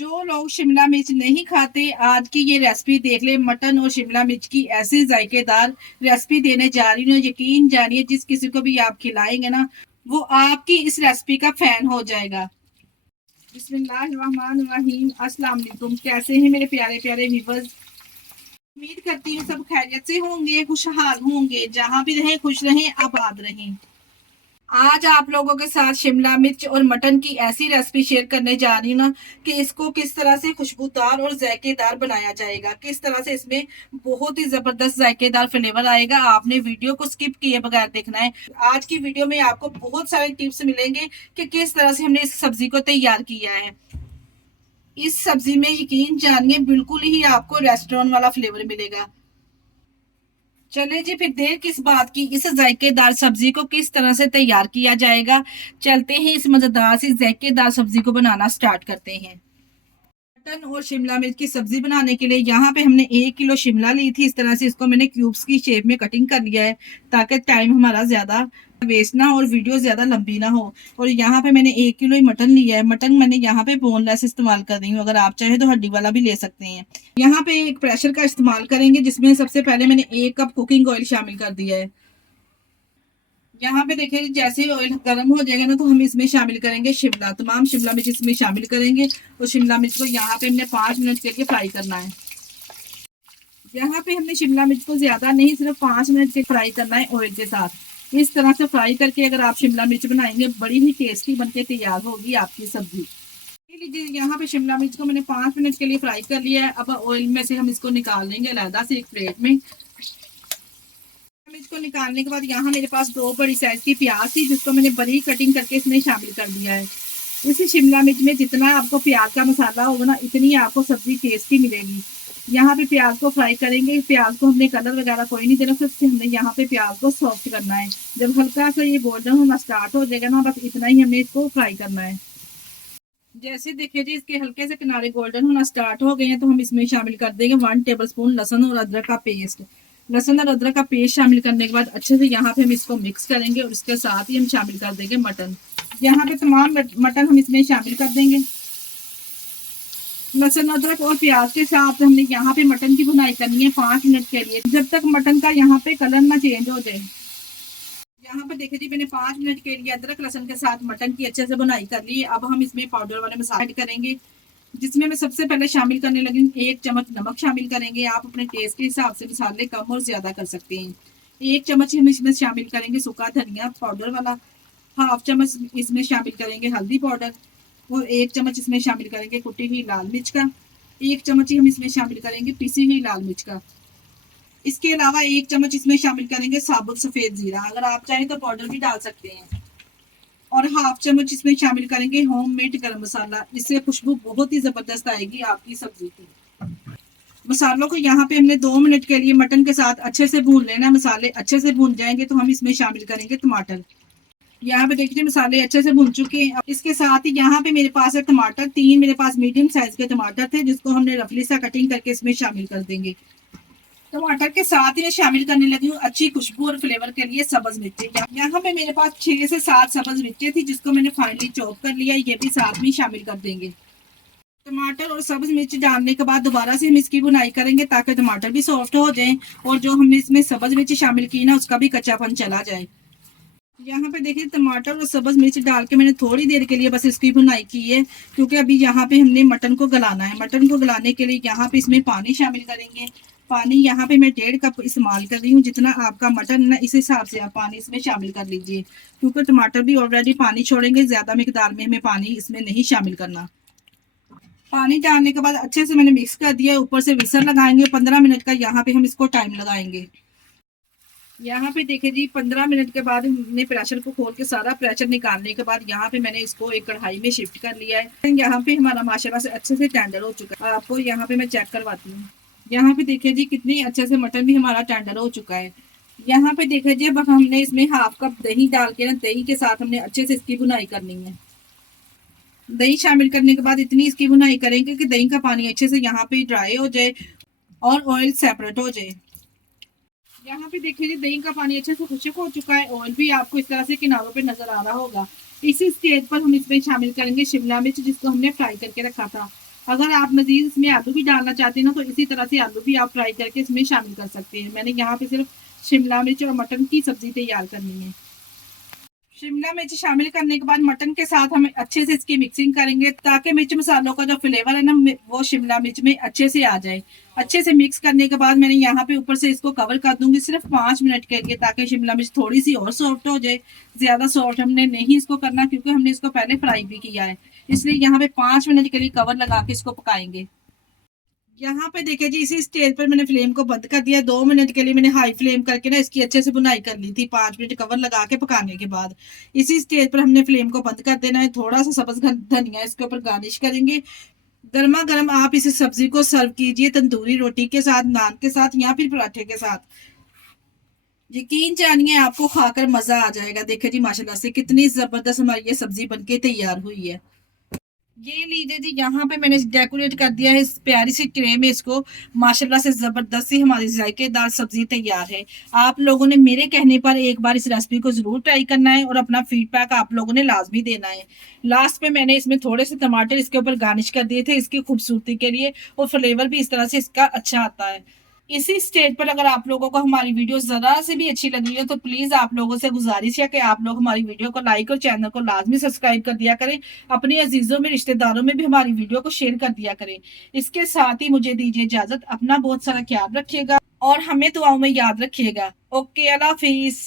जो लोग शिमला मिर्च नहीं खाते, आज की ये रेसिपी देख ले। मटन और शिमला मिर्च की ऐसी जायकेदार रेसिपी देने जा रही हूँ, यकीन जानिए जिस किसी को भी आप खिलाएंगे ना, वो आपकी इस रेसिपी का फैन हो जाएगा। बिस्मिल्लाहिर्रहमानिर्रहीम। अस्सलाम वालेकुम। कैसे हैं मेरे प्यारे प्यारे व्यूअर्स? उम्मीद करती हूँ सब खैरियत से होंगे, खुशहाल होंगे, जहाँ भी रहें खुश रहें, आबाद रहें। आज आप लोगों के साथ शिमला मिर्च और मटन की ऐसी रेसिपी शेयर करने जा रही हूँ ना, कि इसको किस तरह से खुशबूदार और जायकेदार बनाया जाएगा, किस तरह से इसमें बहुत ही जबरदस्त जायकेदार फ्लेवर आएगा। आपने वीडियो को स्किप किए बगैर देखना है। आज की वीडियो में आपको बहुत सारे टिप्स मिलेंगे कि किस तरह से हमने इस सब्जी को तैयार किया है। इस सब्जी में यकीन जानिए बिल्कुल ही आपको रेस्टोरेंट वाला फ्लेवर मिलेगा। चले जी, फिर देर किस बात की, इस जायकेदार सब्जी को किस तरह से तैयार किया जाएगा। चलते हैं इस मजेदार सी जायकेदार सब्जी को बनाना स्टार्ट करते हैं। मटन और शिमला मिर्च की सब्जी बनाने के लिए यहाँ पे हमने 1 किलो शिमला ली थी। इस तरह से इसको मैंने क्यूब्स की शेप में कटिंग कर लिया है, ताकि टाइम हमारा ज्यादा वेस्ट ना हो और वीडियो ज्यादा लंबी ना हो। और यहाँ पे मैंने 1 किलो ही मटन लिया है। मटन मैंने यहाँ पे बोनलेस इस्तेमाल कर रही हूँ, अगर आप चाहे तो हड्डी वाला भी ले सकते हैं। यहाँ पे एक प्रेशर का इस्तेमाल करेंगे, जिसमें सबसे पहले मैंने 1 कप कुकिंग ऑयल शामिल कर दिया है। यहाँ पे देखिए, जैसे ही ऑयल गर्म हो जाएगा ना, तो हम इसमें शामिल करेंगे तमाम शिमला मिर्च इसमें शामिल करेंगे। और शिमला मिर्च को यहाँ पे हमने 5 मिनट के लिए फ्राई करना है। यहाँ पे हमने शिमला मिर्च को ज्यादा नहीं, सिर्फ 5 मिनट के फ्राई करना है ऑयल के साथ। इस तरह से फ्राई करके अगर आप शिमला मिर्च बनाएंगे, बड़ी ही टेस्टी बनके तैयार होगी आपकी सब्जी। लीजिए, यहाँ पे शिमला मिर्च को मैंने 5 मिनट के लिए फ्राई कर लिया है। अब ऑयल में से हम इसको निकाल लेंगे अलहदा से एक प्लेट में। इसको निकालने के बाद यहाँ मेरे पास 2 बड़ी साइज की प्याज थी, जिसको मैंने बरीक कटिंग करके इसमें शामिल कर दिया है। इसी शिमला मिर्च में जितना आपको प्याज का मसाला होगा ना, इतनी आपको सब्जी टेस्टी मिलेगी। यहाँ पे प्याज को फ्राई करेंगे। प्याज को हमने कलर वगैरह कोई नहीं देना, सिर्फ हमने यहाँ पे प्याज को सॉफ्ट करना है। जब हल्का सा ये गोल्डन होना स्टार्ट हो जाएगा ना, बस इतना ही हमने इसको फ्राई करना है। जैसे देखिए जी, इसके हल्के से किनारे गोल्डन होना स्टार्ट हो गए हैं, तो हम इसमें शामिल कर देंगे 1 टेबल स्पून लहसुन और अदरक का पेस्ट। लहसुन और अदरक का पेस्ट शामिल करने के बाद अच्छे से यहाँ पे हम इसको मिक्स करेंगे, और इसके साथ ही हम शामिल कर देंगे मटन। यहाँ पे तमाम मटन हम इसमें शामिल कर देंगे। लहसुन अदरक और प्याज के साथ हमने यहाँ पे मटन की भुनाई करनी है 5 मिनट के लिए, जब तक मटन का यहाँ पे कलर ना चेंज हो जाए। यहाँ पे देखिए जी, मैंने 5 मिनट के लिए अदरक लहसुन के साथ मटन की अच्छे से बुनाई कर ली है। अब हम इसमें पाउडर वाले मसाले ऐड करेंगे, जिसमें मैं सबसे पहले शामिल करने लगी हूँ 1 चम्मच नमक शामिल करेंगे। आप अपने टेस्ट के हिसाब से मसाले कम और ज्यादा कर सकते हैं। 1 चम्मच हम इसमें शामिल करेंगे सूखा धनिया पाउडर वाला। 1/2 चम्मच इसमें शामिल करेंगे हल्दी पाउडर। और 1 चम्मच इसमें शामिल करेंगे कुटी हुई लाल मिर्च का। 1 चम्मच ही हम इसमें शामिल करेंगे पिसी हुई लाल मिर्च का। इसके अलावा 1 चम्मच इसमें शामिल करेंगे साबुत सफेद जीरा, अगर आप चाहें तो पाउडर भी डाल सकते हैं। और 1/2 चम्मच इसमें शामिल करेंगे होम मेड गरम मसाला। इससे खुशबू बहुत ही जबरदस्त आएगी आपकी सब्जी की। मसालों को यहाँ पे हमने 2 मिनट के लिए मटन के साथ अच्छे से भून लेना। मसाले अच्छे से भून जाएंगे तो हम इसमें शामिल करेंगे टमाटर। यहाँ पे देखिए मसाले अच्छे से भून चुके हैं। इसके साथ ही यहाँ पे मेरे पास है टमाटर, 3 मेरे पास मीडियम साइज के टमाटर थे, जिसको हमने रफली सा कटिंग करके इसमें शामिल कर देंगे। टमाटर के साथ ही मैं शामिल करने लगी हूँ अच्छी खुशबू और फ्लेवर के लिए सब्ज मिर्ची। यहाँ पे मेरे पास 6 से 7 सब्ज मिर्ची थी, जिसको मैंने फाइनली चॉप कर लिया। ये भी साथ में शामिल कर देंगे। टमाटर और सब्ज मिर्च डालने के बाद दोबारा से हम इसकी भुनाई करेंगे, ताकि टमाटर भी सॉफ्ट हो जाए और जो हमने इसमें सब्ज मिर्च शामिल की ना, उसका भी कच्चापन चला जाए। यहाँ पे देखिए, टमाटर और सब्ज मिर्च डाल के मैंने थोड़ी देर के लिए बस इसकी भुनाई की है, क्योंकि अभी यहाँ पे हमने मटन को गलाना है। मटन को गलाने के लिए यहाँ पे इसमें पानी शामिल करेंगे। पानी यहाँ पे मैं 1.5 कप इस्तेमाल कर रही हूँ। जितना आपका मटन है ना, इस हिसाब से आप पानी इसमें शामिल कर लीजिए, क्योंकि टमाटर भी ऑलरेडी पानी छोड़ेंगे। ज्यादा मिकदार में हमें पानी इसमें नहीं शामिल करना। पानी डालने के बाद अच्छे से मैंने मिक्स कर दिया। ऊपर से विसल लगाएंगे 15 मिनट का, यहाँ पे हम इसको टाइम लगाएंगे। यहाँ पे देखिए जी, 15 मिनट के बाद हमने प्रेशर को खोल के सारा प्रेशर निकालने के बाद यहाँ पे मैंने इसको एक कढ़ाई में शिफ्ट कर लिया है। यहाँ पे हमारा माशाल्लाह से अच्छे से टेंडर हो चुका है। आपको यहाँ पे मैं चेक करवाती हूँ। यहाँ पे देखिए जी, कितनी अच्छे से मटन भी हमारा टेंडर हो चुका है। यहाँ पे देखिए जी, अब हमने इसमें 1/2 कप दही डाल के ना, दही के साथ हमने अच्छे से इसकी बुनाई करनी है। दही शामिल करने के बाद इतनी इसकी बुनाई करेंगे कि दही का पानी अच्छे से यहाँ पे ड्राई हो जाए और ऑयल सेपरेट हो जाए। यहाँ पे देखिए जी, दही का पानी अच्छे से खुशक हो चुका है। ऑयल भी आपको इस तरह से किनारों पे नजर आ रहा होगा। इसी स्टेज पर हम इसमें शामिल करेंगे शिमला मिर्च, जिसको हमने फ्राई करके रखा था। अगर आप मजीद इसमें आलू भी डालना चाहते हैं ना, तो इसी तरह से आलू भी आप फ्राई करके इसमें शामिल कर सकते हैं। मैंने यहाँ पे सिर्फ शिमला मिर्च और मटन की सब्जी तैयार करनी है। शिमला मिर्च शामिल करने के बाद मटन के साथ हम अच्छे से इसकी मिक्सिंग करेंगे, ताकि मिर्च मसालों का जो फ्लेवर है ना, वो शिमला मिर्च में अच्छे से आ जाए। अच्छे से मिक्स करने के बाद मैंने यहाँ पे ऊपर से इसको कवर कर दूंगी सिर्फ 5 मिनट के लिए, ताकि शिमला मिर्च थोड़ी सी और सॉफ्ट हो जाए। ज्यादा सॉफ्ट हमने नहीं इसको करना, क्योंकि हमने इसको पहले फ्राई भी किया है, इसलिए यहाँ पे 5 मिनट के लिए कवर लगा के इसको पकाएंगे। यहाँ पे देखिए जी, इसी स्टेज पर मैंने फ्लेम को बंद कर दिया। 2 मिनट के लिए मैंने हाई फ्लेम करके ना इसकी अच्छे से बुनाई कर ली थी, 5 मिनट कवर लगा के पकाने के बाद। इसी स्टेज पर हमने फ्लेम को बंद कर देना है। थोड़ा सा सब्ज धनिया इसके ऊपर गार्निश करेंगे। गर्मा गर्म आप इस सब्जी को सर्व कीजिए तंदूरी रोटी के साथ, नान के साथ या फिर पराठे के साथ। यकीन जानिए आपको खाकर मजा आ जाएगा। देखिए जी, माशाल्लाह से कितनी जबरदस्त हमारी ये सब्जी बनके तैयार हुई है। ये लीजिए जी, यहाँ पे मैंने डेकोरेट कर दिया है इस प्यारी सी ट्रे में इसको। माशाल्लाह से जबरदस्त सी हमारी जायकेदार सब्जी तैयार है। आप लोगों ने मेरे कहने पर एक बार इस रेसिपी को जरूर ट्राई करना है, और अपना फीडबैक आप लोगों ने लाजमी देना है। लास्ट में मैंने इसमें थोड़े से टमाटर इसके ऊपर गार्निश कर दिए थे इसकी खूबसूरती के लिए, और फ्लेवर भी इस तरह से इसका अच्छा आता है। इसी स्टेज पर अगर आप लोगों को हमारी वीडियो जरा से भी अच्छी लगी है, तो प्लीज आप लोगों से गुजारिश है कि आप लोग हमारी वीडियो को लाइक और चैनल को लाजमी सब्सक्राइब कर दिया करें। अपने अजीजों में, रिश्तेदारों में भी हमारी वीडियो को शेयर कर दिया करें। इसके साथ ही मुझे दीजिए इजाजत। अपना बहुत सारा ख्याल रखिएगा और हमें दुआओं में याद रखिएगा। ओके, अल्लाह हाफिज।